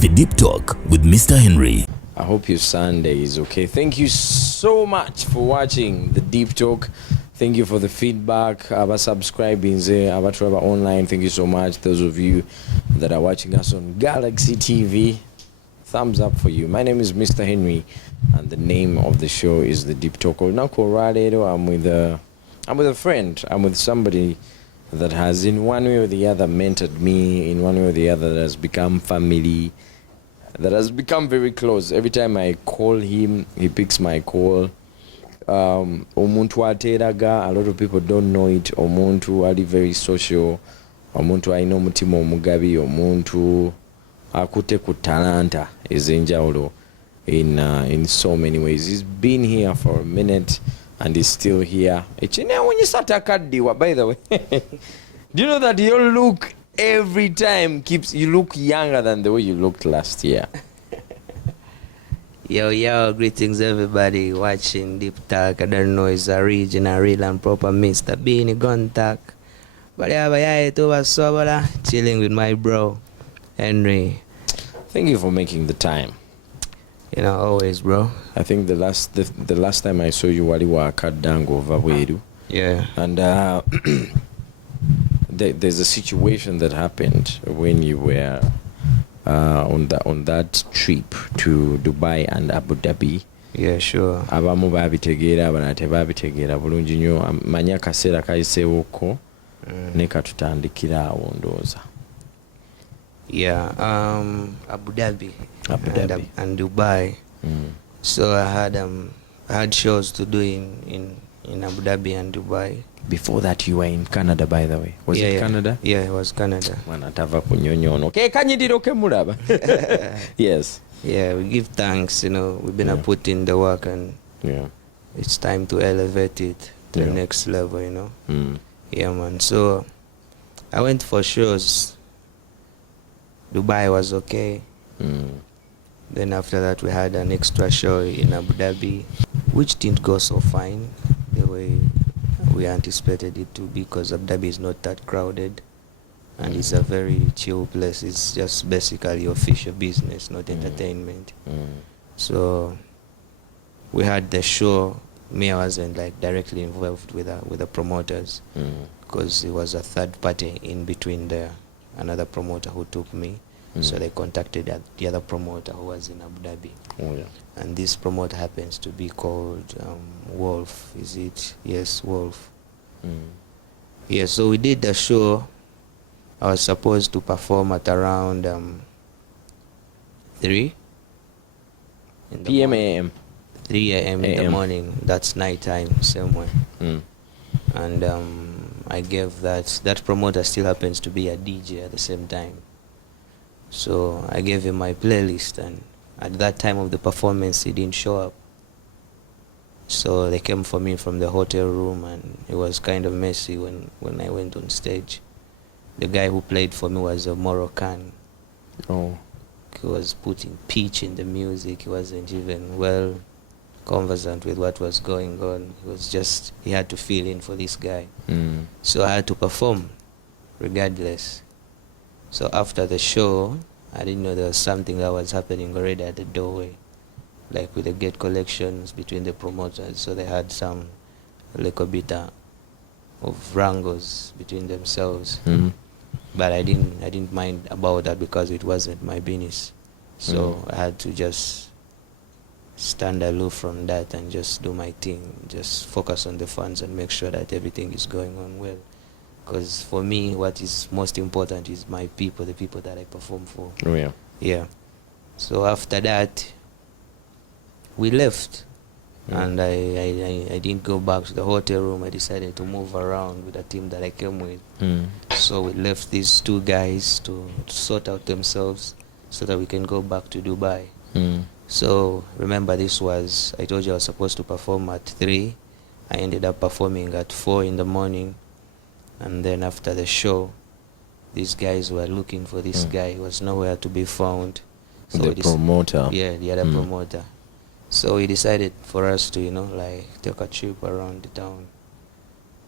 The Deep Talk with Mr. Henry. I hope your Sunday is okay. Thank you so much for watching The Deep Talk. Thank you for the feedback. About subscribing there, about online. Thank you so much. Those of you that are watching us on Galaxy TV, thumbs up for you. My name is Mr. Henry, and the name of the show is The Deep Talk. I'm with a friend. I'm with somebody that has, in one way or the other, mentored me. In one way or the other, that has become family. That has become very close. Every time I call him, he picks my call. Omuntu ateraga, a lot of people don't know it. Omuntu ali very social. Omuntu alina omutima omugabi. Omuntu akute ku talanta ezenjawulo in so many ways. He's been here for a minute and he's still here. By the way, do you know that your look every time you look younger than the way you looked last year? Yo, greetings everybody watching Deep Talk. I don't know, it's a regional, real and proper Mr. BEENIE GUNTER'S. But yeah, chilling with my bro, Henry. Thank you for making the time. You know, always, bro. I think the last time I saw you, wali wa kadango vaweru. Yeah. And there's a situation that happened when you were on that trip to Dubai and Abu Dhabi. Yeah, sure. Abamu babitegeera abana tebabitegera bulungi nnyo. Manya akaseera kayiseewoko ne katutandikira awo ndowooza. Yeah, Abu Dhabi and Dubai. So I had shows to do in Abu Dhabi and Dubai. Before that, you were in Canada, by the way. Was it Canada? Yeah, it was Canada. Yes. Yeah, we give thanks. You know, we've been put in the work, and it's time to elevate it to the next level. You know. Yeah, man. So I went for shows. Dubai was okay. Then after that, we had an extra show in Abu Dhabi, which didn't go so fine the way we anticipated it to be, because Abu Dhabi is not that crowded and it's a very chill place. It's just basically official business, not entertainment. So we had the show. Me, I wasn't like directly involved with the promoters, because it was a third party in between there, another promoter who took me. So they contacted the other promoter who was in Abu Dhabi. Oh, yeah. And this promoter happens to be called Wolf. Is it? Yes, Wolf. Yeah, so we did the show. I was supposed to perform at around 3 PM AM. 3 a.m. in the morning. That's night time, somewhere. And I gave that promoter still happens to be a DJ at the same time. So I gave him my playlist, and at that time of the performance he didn't show up. So they came for me from the hotel room, and it was kind of messy when I went on stage. The guy who played for me was a Moroccan. Oh. He was putting pitch in the music. He wasn't even well conversant with what was going on. He had to fill in for this guy. So I had to perform regardless. So after the show, I didn't know there was something that was happening already at the doorway, like with the gate collections between the promoters. So they had some little bit of wrangles between themselves. But I didn't mind about that, because it wasn't my business. So I had to just stand aloof from that and just do my thing, just focus on the fans and make sure that everything is going on well. Because for me, what is most important is my people, the people that I perform for. Oh, yeah. Yeah. So after that, we left. And I didn't go back to the hotel room. I decided to move around with the team that I came with. So we left these two guys to sort out themselves so that we can go back to Dubai. So remember, I told you I was supposed to perform at 3. I ended up performing at 4 in the morning. And then after the show, these guys were looking for this guy. He was nowhere to be found. So the promoter. Yeah, the other promoter. So we decided for us to, take a trip around the town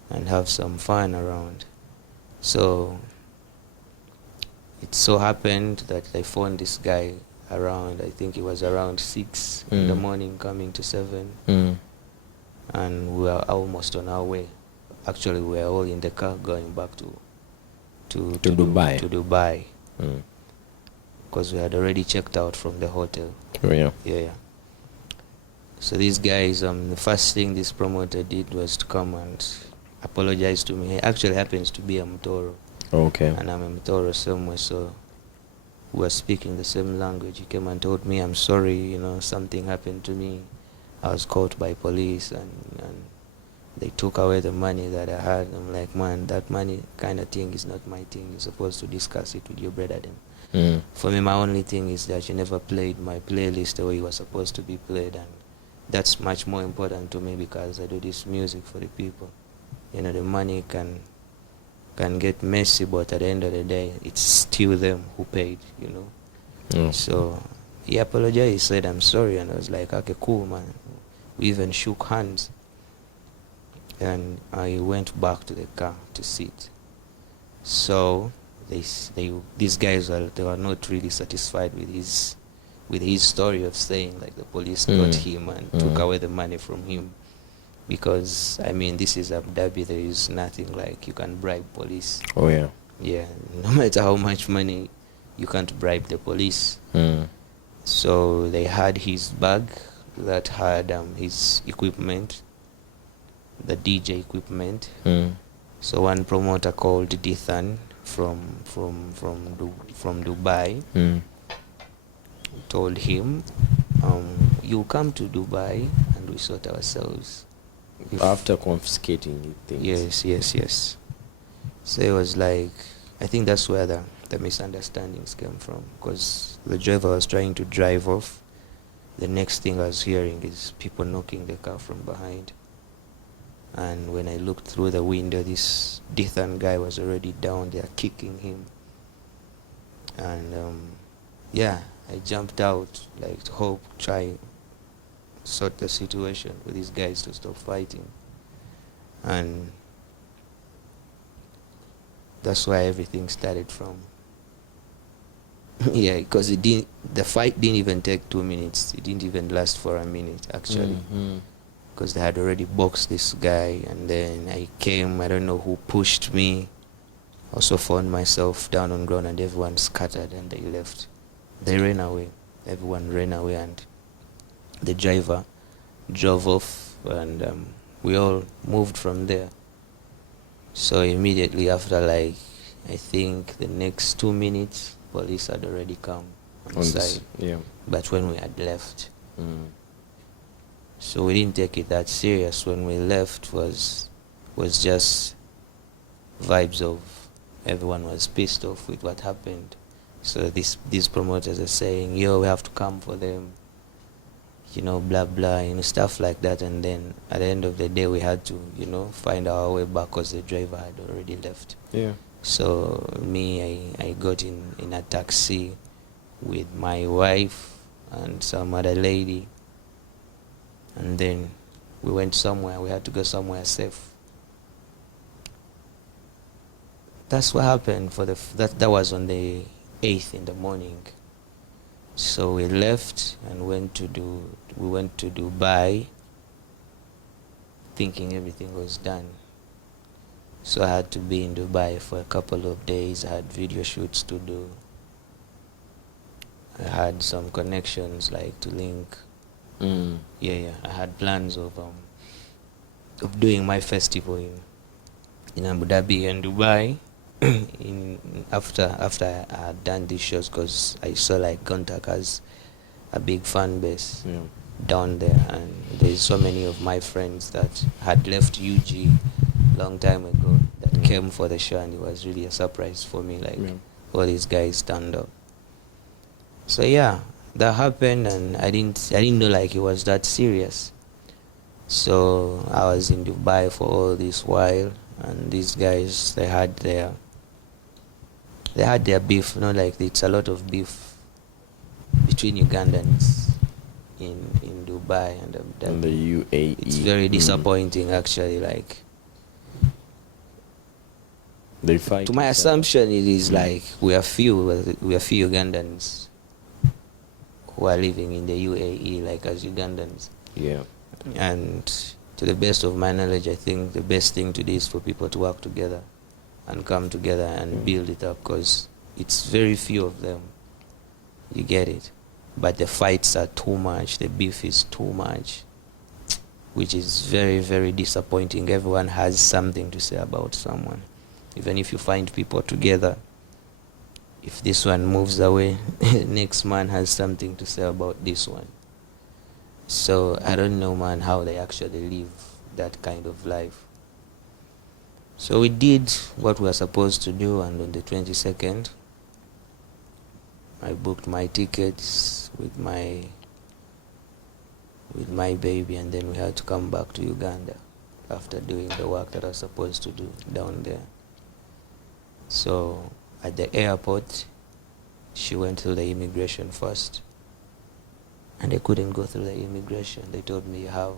and have some fun around. So it so happened that I found this guy around, I think it was around 6 in the morning, coming to 7, and we were almost on our way. Actually, we were all in the car going back to Dubai. To Dubai, because we had already checked out from the hotel. Oh, yeah. Yeah. So these guys, the first thing this promoter did was to come and apologize to me. He actually happens to be a Mtoro. Okay. And I'm a Mtoro somewhere, so we were speaking the same language. He came and told me, I'm sorry, you know, something happened to me. I was caught by police and they took away the money that I had. I'm like, man, that money kind of thing is not my thing. You're supposed to discuss it with your brother then. For me, my only thing is that you never played my playlist the way it was supposed to be played, and that's much more important to me because I do this music for the people. You know, the money can get messy, but at the end of the day, it's still them who paid, you know. So he apologized, he said, I'm sorry, and I was like, okay, cool, man. We even shook hands, and I went back to the car to sit. So these guys were not really satisfied with his story of saying like the police got him and took away the money from him, because I mean, this is Abu Dhabi. There is nothing like you can bribe police. Oh yeah. Yeah, no matter how much money, you can't bribe the police. So they had his bag that had his equipment, the DJ equipment. So one promoter called Dithan from Dubai told him, you come to Dubai and we sort ourselves. After confiscating things. Yes. So it was like, I think that's where the misunderstandings came from, because the driver was trying to drive off. The next thing I was hearing is people knocking the car from behind. And when I looked through the window, this Dithan guy was already down there kicking him. And I jumped out, like, to try sort the situation with these guys to stop fighting. And that's why everything started from. Yeah, because the fight didn't even take 2 minutes. It didn't even last for a minute, actually. Because they had already boxed this guy, and then I came, I don't know who pushed me. Also found myself down on ground, and everyone scattered and they left. They ran away. Everyone ran away, and the driver drove off, and we all moved from there. So immediately after, like, I think the next 2 minutes, police had already come on side. Yeah. But when we had left, so we didn't take it that serious. When we left was just vibes of everyone was pissed off with what happened. So these promoters are saying, yo, we have to come for them, you know, blah blah, you know, stuff like that. And then at the end of the day, we had to, you know, find our way back because the driver had already left. Yeah. So I got in a taxi with my wife and some other lady, and then we went somewhere. We had to go somewhere safe. That's what happened for that was on the 8th in the morning. So we left and went to Dubai, thinking everything was done. So I had to be in Dubai for a couple of days. I had video shoots to do. I had some connections, like, to link. Yeah. I had plans of doing my festival in Abu Dhabi and Dubai. After I had done these shows, because I saw, like, GUNTER'S has a big fan base down there, and there's so many of my friends that had left UG long time ago that came for the show, and it was really a surprise for me, like, all these guys stand up. So yeah, that happened, and I didn't know, like, it was that serious. So I was in Dubai for all this while, and these guys, they had their beef, you know, like, it's a lot of beef between Ugandans in Dubai and the UAE. It's very disappointing, actually. Like, They fight. To my assumption, it is like we are few Ugandans who are living in the UAE, like as Ugandans. Yeah. And to the best of my knowledge, I think the best thing to do is for people to work together and come together and build it up, because it's very few of them. You get it? But the fights are too much, the beef is too much, which is very, very disappointing. Everyone has something to say about someone. Even if you find people together, if this one moves away, next man has something to say about this one. So I don't know, man, how they actually live that kind of life. So we did what we were supposed to do, and on the 22nd, I booked my tickets with my baby, and then we had to come back to Uganda after doing the work that I was supposed to do down there. So at the airport, she went through the immigration first, and I couldn't go through the immigration. They told me you have...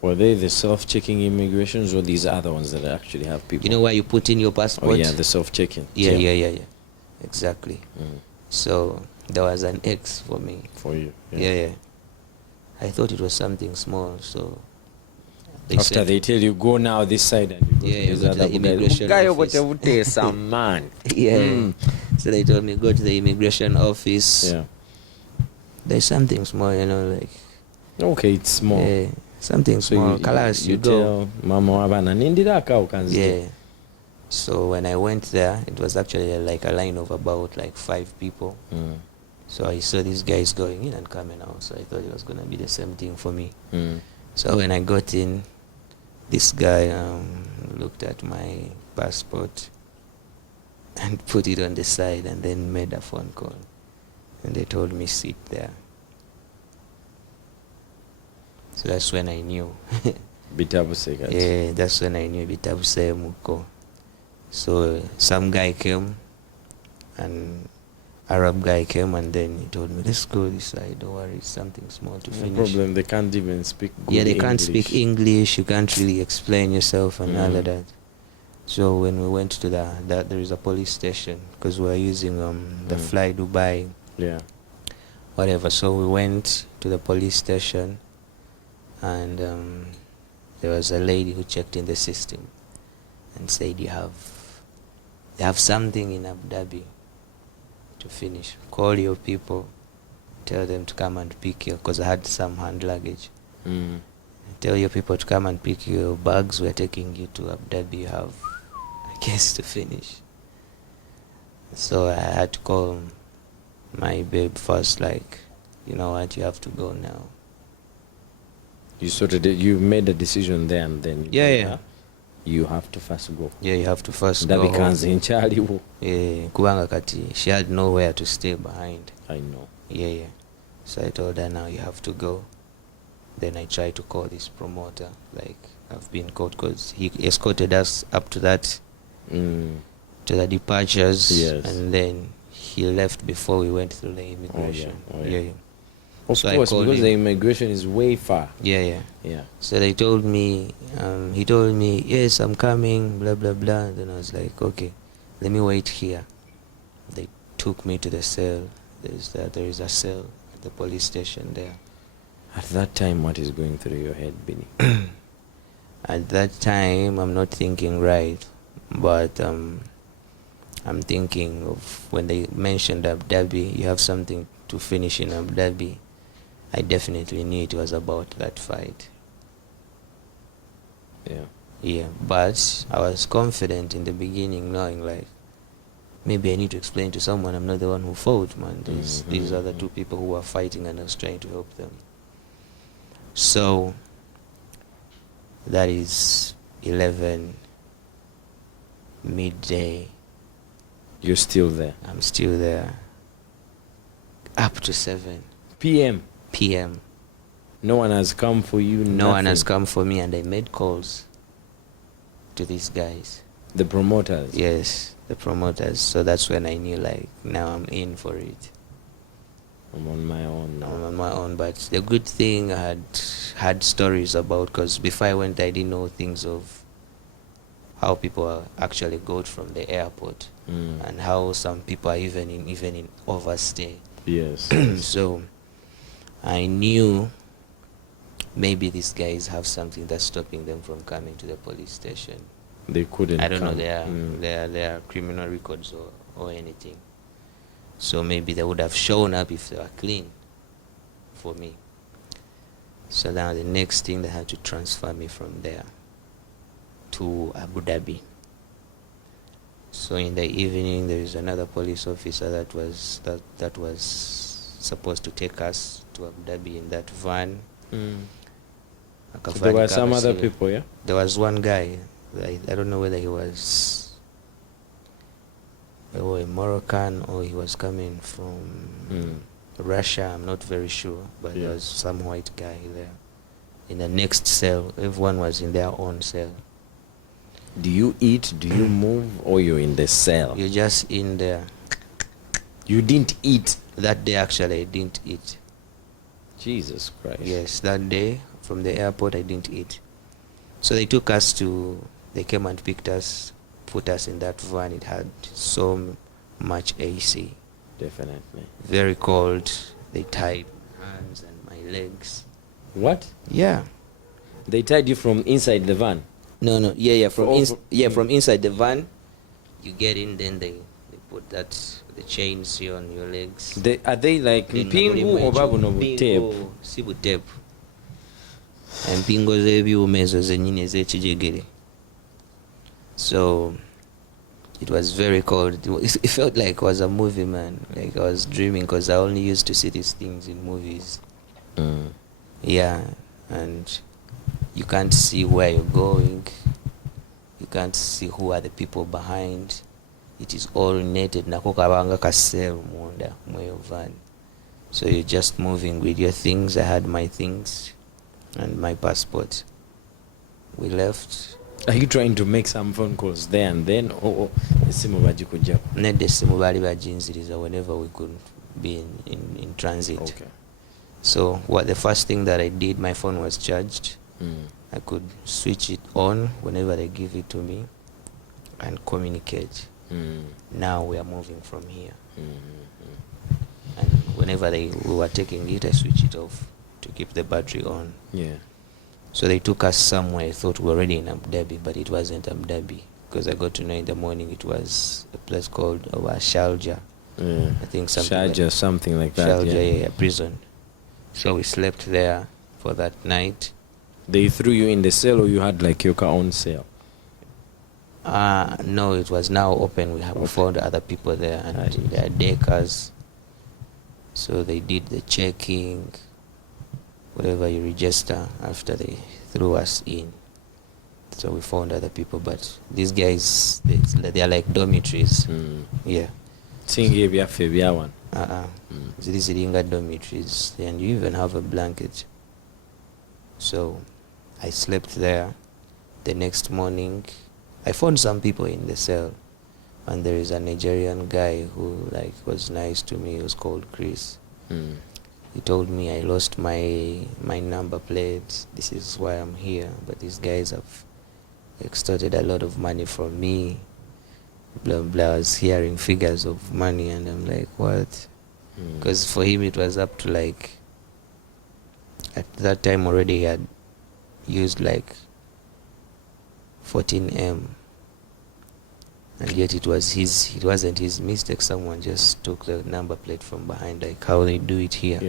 Were they the self-checking immigrations, or these other ones that actually have people? You know where you put in your passport? Oh yeah, the self-checking. Yeah. Exactly. So there was an X for me. For you? Yeah. I thought it was something small, so... After they tell you, go now this side, and you go to the immigration office. Some man. Yeah. So they told me, go to the immigration office. Yeah. There's something small, you know, like... Okay, it's small. Yeah, something small. You go. Tell Mama Wabana, Nindiraka ukanzi. Yeah. So when I went there, it was actually like a line of about like 5 people. So I saw these guys going in and coming out. So I thought it was going to be the same thing for me. So when I got in, this guy looked at my passport and put it on the side, and then made a phone call. And they told me, sit there. So that's when I knew. Bitabuse. Yeah, that's when I knew Bitabuse Muko. So some guy came, an Arab guy came, and then he told me, let's go this side, don't worry, it's something small to finish. No problem, they can't even speak good Yeah, they English. can't speak English, you can't really explain yourself and all of that. So when we went to there is a police station, because we were using the Fly Dubai, whatever. So we went to the police station, and there was a lady who checked in the system and said, you have something in Abu Dhabi to finish. Call your people, tell them to come and pick you, because I had some hand luggage. Tell your people to come and pick your bags. We're taking you to Abu Dhabi. You have a case to finish. So I had to call my babe first, like, you know what, you have to go now. You made a decision there and then. Yeah. You have to first go. Yeah, you have to first go. Yeah, kubanga kati, she had nowhere to stay behind. I know. Yeah. So I told her, now you have to go. Then I tried to call this promoter, like, I've been caught, because he escorted us up to that, to the departures, and then he left before we went through the immigration. Yeah. Of course, because the immigration is way far. Yeah. So they told me, he told me, yes, I'm coming, blah, blah, blah. And then I was like, okay, let me wait here. They took me to the cell. There is a cell at the police station there. At that time, what is going through your head, Beenie? At that time, I'm not thinking right, but I'm thinking of when they mentioned Abu Dhabi, you have something to finish in Abu Dhabi. I definitely knew it was about that fight. Yeah, but I was confident in the beginning, knowing like, maybe I need to explain to someone I'm not the one who fought, man. These are the 2 people who were fighting, and I was trying to help them. So that is 11 midday. You're still there? I'm still there. Up to 7 p.m. No one has come for you? No one has come for me, and I made calls to these guys. The promoters? Yes, the promoters. So that's when I knew, like, now I'm in for it. I'm on my own now. I'm on my own, but the good thing I had stories about, because before I went I didn't know things of how people are actually got from the airport, and how some people are even in overstay. Yes. So I knew maybe these guys have something that's stopping them from coming to the police station. They couldn't. I don't know come. their criminal records or anything. So maybe they would have shown up if they were clean for me. So now the next thing, they had to transfer me from there to Abu Dhabi. So in the evening, there is another police officer that was supposed to take us to Abu Dhabi in that van. So there were some other people, yeah? There was one guy. I don't know whether he was a Moroccan or he was coming from Russia. I'm not very sure, but there was some white guy there. In the next cell, everyone was in their own cell. Do you eat? Do you move? Or you're in the cell? You're just in there. You didn't eat? That day, actually, I didn't eat. Jesus Christ. Yes, that day from the airport, I didn't eat. So they took us to, they came and picked us, put us in that van. It had so much AC. Definitely. Very cold. They tied my hands and my legs. What? Yeah. They tied you from inside the van? No. Yeah. From inside the van, you get in. Then they put the chains here on your legs. Are they like mpingu or babu no tape? Sibu tape. Empingo z'ebyuma ezo zennyini ez'ekijegere. So it was very cold. It felt like it was a movie, man. Like I was dreaming, because I only used to see these things in movies. Yeah, and you can't see where you're going. You can't see who are the people behind. It is all netted. Nako kabanga kasel munda mweyo van. So you're just moving with your things. I had my things and my passport. We left. Are you trying to make some phone calls there and then? Or esimu bagikujja? Nedde esimu baali bajinziriza whenever we could be in transit. Okay. So the first thing that I did, my phone was charged. I could switch it on whenever they give it to me and communicate. Now we are moving from here. And whenever we were taking it, I switched it off to keep the battery on. Yeah. So they took us somewhere. I thought we were already in Abu Dhabi, but it wasn't Abu Dhabi, because I got to know in the morning it was a place called Sharjah. I think something like that. Sharjah, yeah, prison. So we slept there for that night. They threw you in the cell, or you had like your own cell? No, it was now open. We found other people there, and they are deckers. So they did the checking, whatever you register, after they threw us in. So we found other people, but these guys, they are like dormitories. Yeah. Singe byaffe byawan. Ziri ziringa dormitories, and you even have a blanket. So I slept there. The next morning, I found some people in the cell, and there is a Nigerian guy who was nice to me. He was called Chris. He told me I lost my number plate. This is why I'm here, but these guys have extorted a lot of money from me. Blah blah. I was hearing figures of money, and I'm like, what? Because for him it was up to at that time already he had used 14M, and yet it wasn't his mistake. Someone just took the number plate from behind, like how they do it here.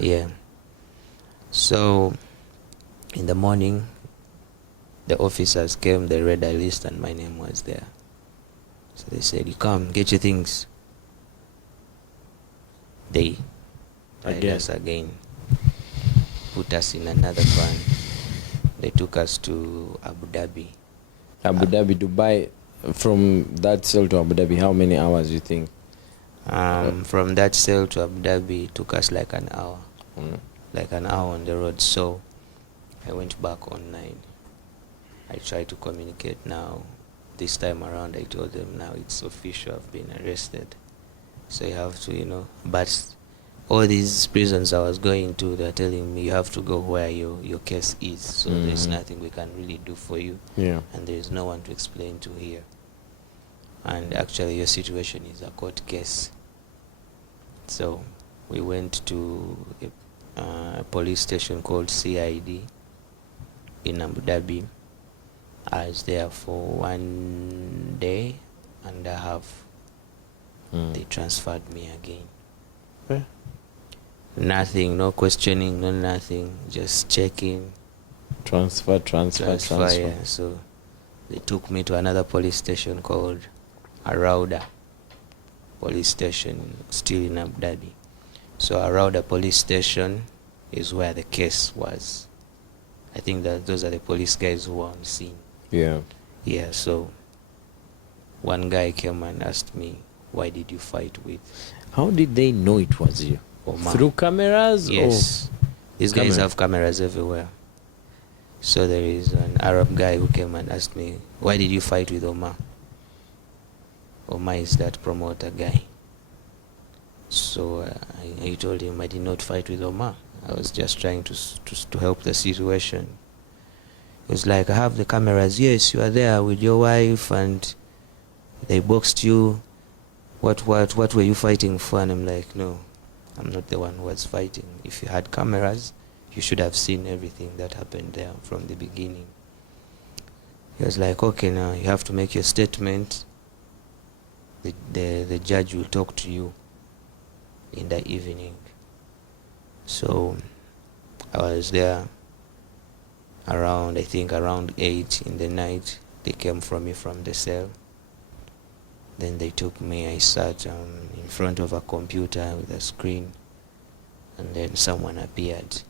Yeah. So in the morning, the officers came, they read a list, and my name was there. So they said, you come, get your things. They tied us again, put us in another van. They took us to Abu Dhabi. Abu Dhabi, Dubai. From that cell to Abu Dhabi, how many hours do you think? From that cell to Abu Dhabi, it took us like an hour. Like an hour on the road. So I went back online. I tried to communicate now. This time around, I told them now it's official, I've been arrested. So you have to, but all these prisons I was going to, they're telling me you have to go where your case is. So there's nothing we can really do for you. Yeah. And there's no one to explain to here. And actually your situation is a court case. So we went to a police station called CID in Abu Dhabi. I was there for 1 day and a half. They transferred me again. Nothing, no questioning, no nothing, just checking. Transfer. Yeah. So they took me to another police station called Arauda police station, still in Abu Dhabi. So Arauda police station is where the case was. I think that those are the police guys who were on scene. Yeah. Yeah, so one guy came and asked me, why did you fight with How did they know it was you? Omar? Through cameras? Yes. These guys have cameras everywhere. So there is an Arab guy who came and asked me, why did you fight with Omar? Omar is that promoter guy. So I told him I did not fight with Omar. I was just trying to help the situation. He was like, I have the cameras. Yes, you are there with your wife and they boxed you. What were you fighting for? And I'm like, no, I'm not the one who was fighting. If you had cameras, you should have seen everything that happened there from the beginning. He was like, okay, now you have to make your statement. The judge will talk to you in the evening. So I was there around 8 in the night. They came from me from the cell. Then they took me. I sat in front of a computer with a screen, and then someone appeared.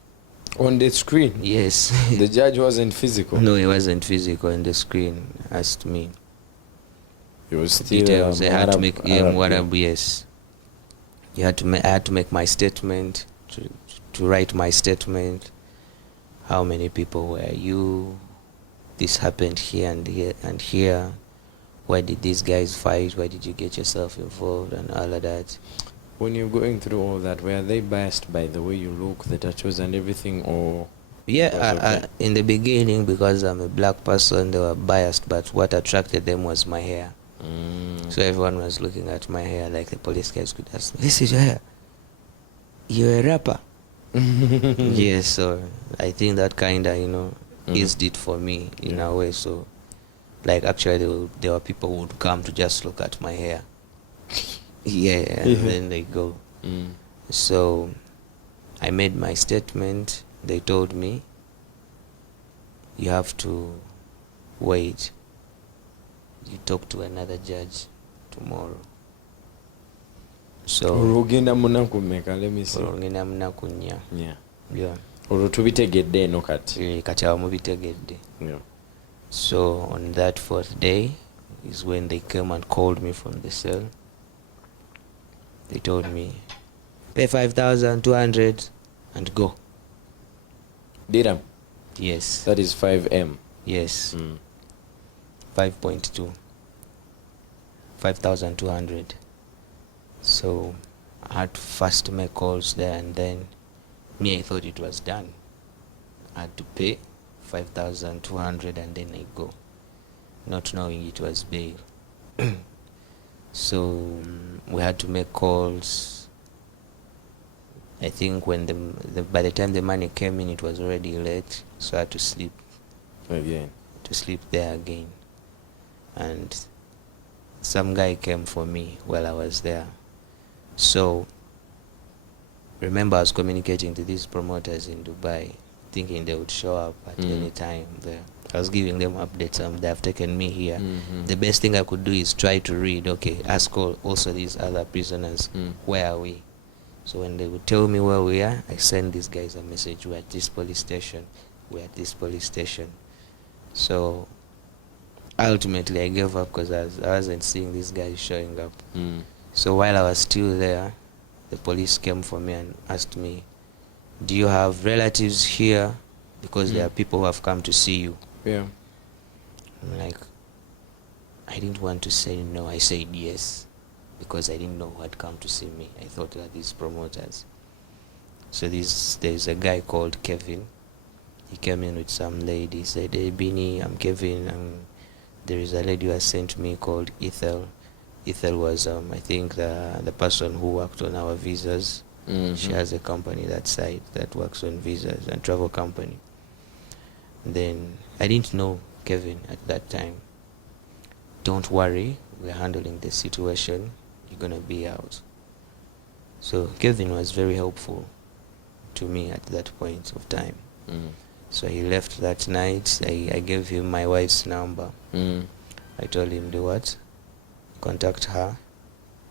On the screen? Yes. The judge wasn't physical? No, he wasn't physical. On the screen asked me. It was still details. I had to make Arab, yes. I had to make my statement, to write my statement. How many people were you? This happened here and here and here. Why did these guys fight? Why did you get yourself involved and all of that? When you're going through all that, were they biased by the way you look, the tattoos and everything, or? Yeah, in the beginning, because I'm a black person, they were biased, but what attracted them was my hair. So everyone was looking at my hair, like the police guys could ask me, this is your hair? You're a rapper? Yes, so I think that kind of, eased it for me in a way. So, like, actually, there were people who would come to just look at my hair. Yeah, and then they go. So, I made my statement. They told me, you have to wait. You talk to another judge tomorrow. So Urugenda munakumeka, let me see. Urugenda munakunya. Yeah. Yeah. Urutubitegedde no kati. Kati abamubitegedde. Yeah. So on that 4th day is when they came and called me from the cell. They told me, pay 5,200 and go. Dirham? Yes. That is 5M. Yes. 5.2. 5,200. So I had to first make calls there, and then I thought it was done. I had to pay 5,200 and then I go, not knowing it was bail. So we had to make calls. I think when by the time the money came in, it was already late, so I had to sleep Again. To sleep there again. And some guy came for me while I was there. So remember, I was communicating to these promoters in Dubai, thinking they would show up at any time there. I was giving them updates. They have taken me here. The best thing I could do is try to read, okay, ask also these other prisoners, where are we? So when they would tell me where we are, I send these guys a message, we're at this police station, we're at this police station. So ultimately I gave up because I wasn't seeing these guys showing up. So while I was still there, the police came for me and asked me, do you have relatives here? Because there are people who have come to see you. Yeah. I'm like, I didn't want to say no. I said yes, because I didn't know who had come to see me. I thought that these promoters. So there's a guy called Kevin. He came in with some lady. He said, "Hey, Beenie, I'm Kevin. There is a lady who has sent me called Ethel." Ethel was, I think, the person who worked on our visas. She has a company that side that works on visas and travel company. Then I didn't know Kevin at that time. "Don't worry, we're handling the situation. You're gonna be out." So Kevin was very helpful to me at that point of time. So he left that night. I gave him my wife's number. I told him, "Do what? Contact her,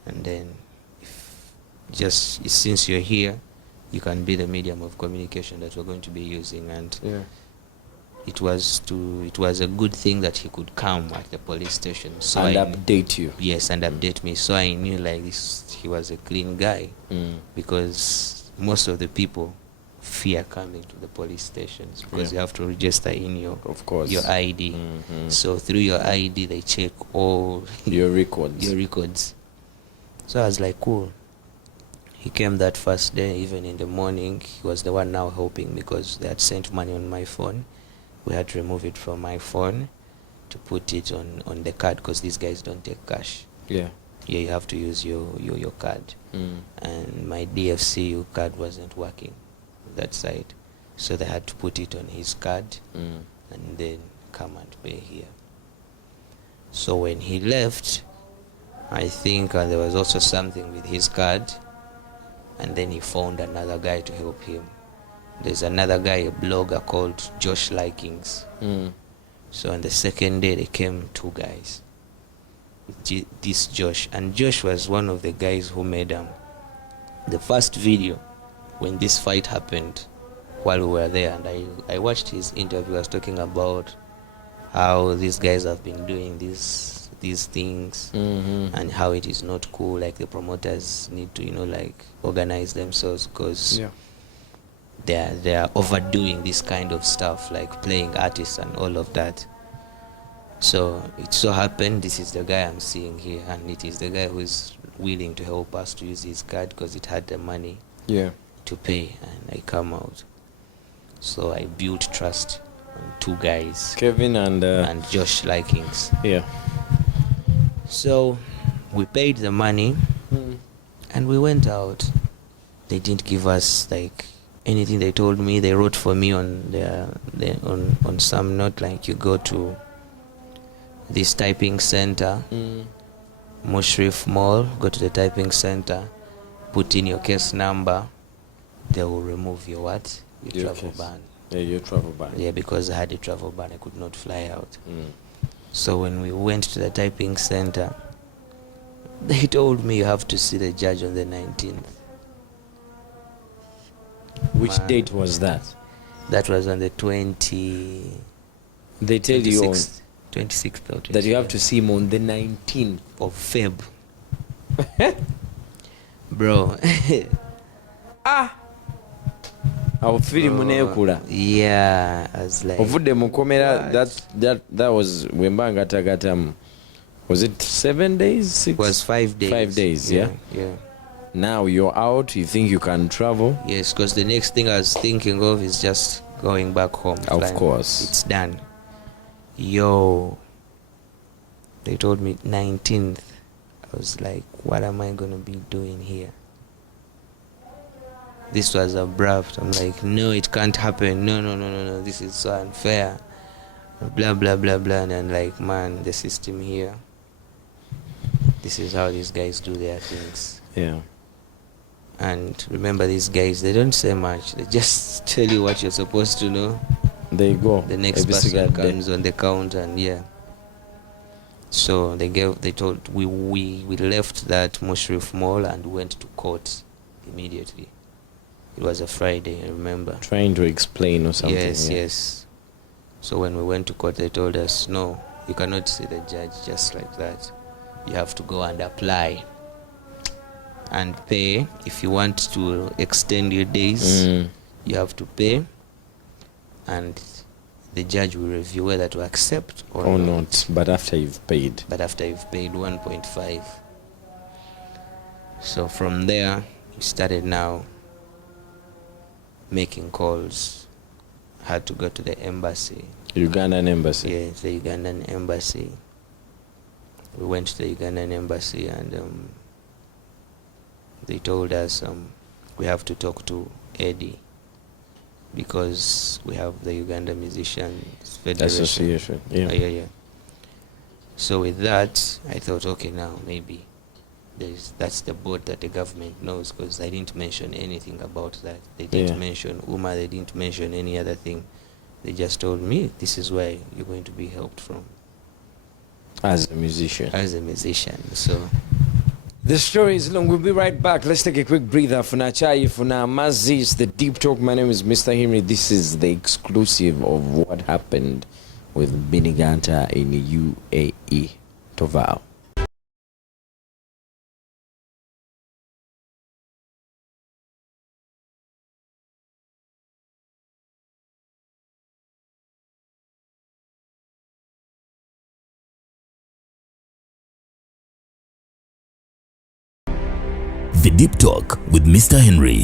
and then since you're here, you can be the medium of communication that we're going to be using." And it was a good thing that he could come at the police station and update you. Yes, and update me. So I knew like he was a clean guy, because most of the people fear coming to the police stations because you have to register in your ID. So through your ID they check all your records. So I was like, cool. He came that first day. Even in the morning, he was the one now helping because they had sent money on my phone. We had to remove it from my phone to put it on the card, because these guys don't take cash. Yeah, you have to use your card. And my DFCU card wasn't working that side, so they had to put it on his card and then come and pay here. So when he left, I think there was also something with his card, and then he found another guy to help him. There's another guy, a blogger called Josh Likings. So on the second day they came 2 guys, this Josh, and Josh was one of the guys who made the first video when this fight happened while we were there. And I watched his interview. I was talking about how these guys have been doing these things, and how it is not cool. Like the promoters need to, like, organize themselves, because they are overdoing this kind of stuff, like playing artists and all of that. So it so happened this is the guy I'm seeing here, and it is the guy who is willing to help us to use his card because it had the money to pay, and I come out. So I built trust on 2 guys, Kevin and Josh Likings. So we paid the money and we went out. They didn't give us like anything. They told me, they wrote for me on on some note, like, you go to this typing center, Mushrif Mall, go to the typing center, put in your case number, they will remove your what? Your travel ban. Yeah, your travel ban. Yeah, because I had a travel ban, I could not fly out. So when we went to the typing center, they told me you have to see the judge on the 19th. Which date was that? That was on the 20... They tell 26th, you on 26th or 27th. That you have to see him on the 19th of Feb. Bro. Yeah, I was like, that was wembanga. Was it 7 days? It was 5 days. 5 days, yeah. Now you're out, you think you can travel? Yes, because the next thing I was thinking of is just going back home. Of course. It's done. Yo, they told me 19th. I was like, what am I going to be doing here? This was abrupt. I'm like, no, it can't happen. No. This is so unfair. Blah, blah, blah, blah. And I'm like, man, the system here, this is how these guys do their things. Yeah. And remember, these guys, they don't say much. They just tell you what you're supposed to know. There you go. The next person comes on the count, and So we left that Mushrif Mall and went to court immediately. It was a Friday, I remember. Trying to explain or something. Yes. So when we went to court, they told us, no, you cannot see the judge just like that. You have to go and apply and pay. If you want to extend your days, you have to pay, and the judge will review whether to accept or not. But after you've paid. making calls. Had to go to the embassy. Ugandan embassy. Yeah, the Ugandan embassy. We went to the Ugandan embassy, and they told us we have to talk to Eddie because we have the Uganda Musicians Federation Association. Yeah. yeah. So with that, I thought, okay, now maybe that's the board that the government knows, because I didn't mention anything about that. They didn't mention UMA. They didn't mention any other thing. They just told me, this is where you're going to be helped from. As a musician. As a musician. So the story is long. We'll be right back. Let's take a quick breather. For Nachai, for Namazi, it's the Deep Talk. My name is Mr. Henry. This is the exclusive of what happened with BEENIE Gunter in UAE. Tovao. The Deep Talk with Mr. Henry.